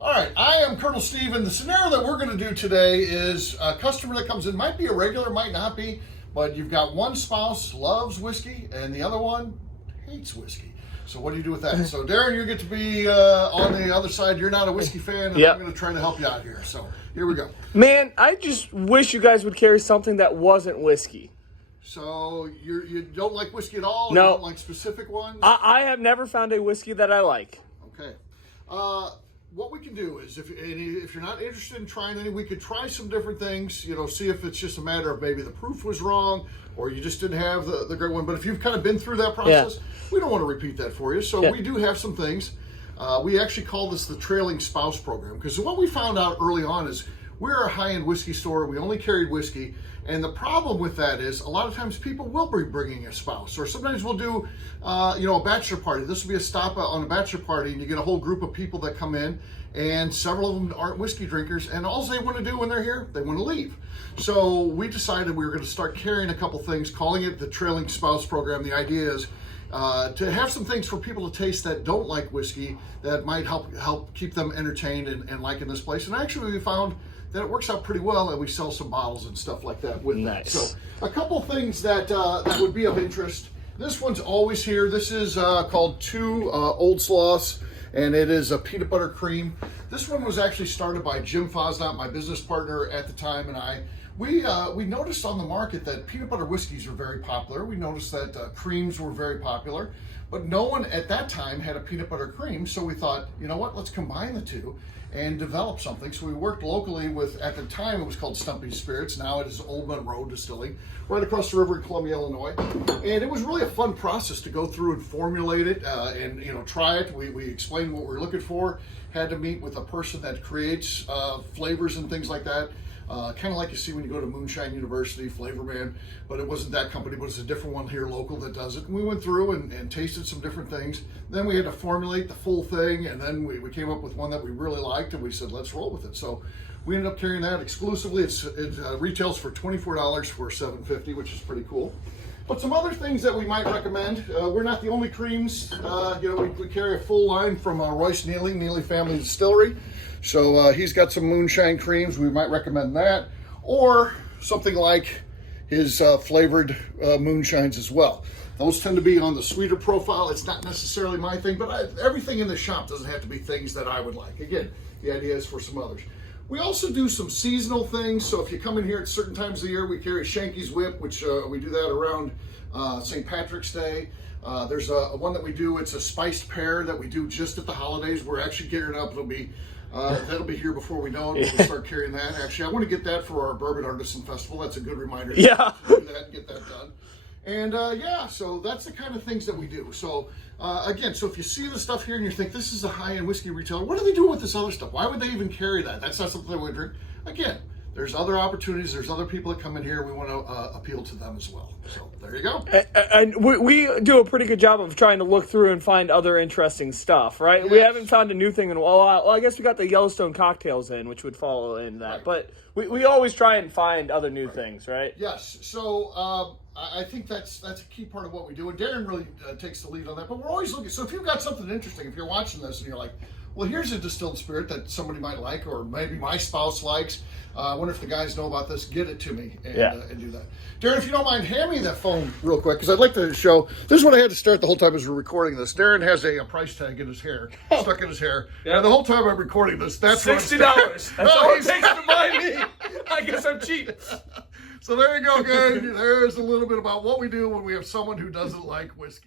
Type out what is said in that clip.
All right, I am Colonel Steve, and the scenario that we're going to do today is a customer that comes in, might be a regular, might not be, but you've got one spouse loves whiskey and the other one hates whiskey. So what do you do with that? So Darren, you get to be on the other side. You're not a whiskey fan, and Yep. I'm going to try to help you out here. So here we go. Man, I just wish you guys would carry something that wasn't whiskey. So you don't like whiskey at all? No. You don't like specific ones? I have never found a whiskey that I like. Okay. What we can do is, if you're not interested in trying any, we could try some different things, see if it's just a matter of maybe the proof was wrong or you just didn't have the great one. But if you've kind of been through that process, we don't want to repeat that for you. So we do have some things. We actually call this the trailing spouse program, because what we found out early on is we're a high-end whiskey store. We only carried whiskey. And the problem with that is a lot of times people will be bringing a spouse, or sometimes we'll do, a bachelor party. This will be a stop on a bachelor party, and you get a whole group of people that come in, and several of them aren't whiskey drinkers, and all they want to do when they're here, they want to leave. So we decided we were going to start carrying a couple things, calling it the trailing spouse program. The idea is to have some things for people to taste that don't like whiskey that might help keep them entertained and liking this place. And actually we found that it works out pretty well, and we sell some bottles and stuff like that with that. So a couple things that would be of interest. This one's always here. This is called Two Old Sloths, and it is a peanut butter cream. This one was actually started by Jim Fosnot, my business partner at the time, and I. We noticed on the market that peanut butter whiskeys were very popular. We noticed that creams were very popular, but no one at that time had a peanut butter cream. So we thought, you know what, let's combine the two and develop something. So we worked locally with, at the time it was called Stumpy's Spirits. Now it is Old Monroe Distilling, right across the river in Columbia, Illinois. And it was really a fun process to go through and formulate it and try it. We explained what we're looking for. Had to meet with a person that creates flavors and things like that. Kind of like you see when you go to Moonshine University, Flavor Man, but it wasn't that company, but it's a different one here local that does it. And we went through and tasted some different things. Then we had to formulate the full thing, and then we came up with one that we really liked, and we said, let's roll with it. So we ended up carrying that exclusively. It retails for $24 for $7.50, which is pretty cool. But some other things that we might recommend, we're not the only creams. We carry a full line from Royce Neely Family Distillery. So he's got some moonshine creams. We might recommend that, or something like his flavored moonshines as well. Those tend to be on the sweeter profile. It's not necessarily my thing, but everything in the shop doesn't have to be things that I would like. Again, the idea is for some others. We also do some seasonal things. So if you come in here at certain times of the year, we carry Shanky's Whip, which we do that around St. Patrick's Day. There's a one that we do. It's a spiced pear that we do just at the holidays. We're actually gearing up. That'll be here before we know it. We'll start carrying that. Actually, I want to get that for our Bourbon Artisan Festival. That's a good reminder to do that and get that done. And so that's the kind of things that we do. So again, so if you see the stuff here and you think this is a high-end whiskey retailer, what are they doing with this other stuff? Why would they even carry that? That's not something they would drink. Again, there's other opportunities. There's other people that come in here. We want to appeal to them as well. So there you go. And we do a pretty good job of trying to look through and find other interesting stuff, right? Yes. We haven't found a new thing in a while. Well, I guess we got the Yellowstone cocktails in, which would follow in that. Right. But we always try and find other new things, right? Yes. So I think that's a key part of what we do. And Darren really takes the lead on that. But we're always looking. So if you've got something interesting, if you're watching this and you're like, well, here's a distilled spirit that somebody might like, or maybe my spouse likes. I wonder if the guys know about this. Get it to me and do that. Darren, if you don't mind, hand me that phone real quick, because I'd like to show. This is what I had to start the whole time as we're recording this. Darren has a price tag in his hair, stuck in his hair. Yeah. And the whole time I'm recording this, that's $60. That's all it takes to buy me. I guess I'm cheap. So there you go, guys. There's a little bit about what we do when we have someone who doesn't like whiskey.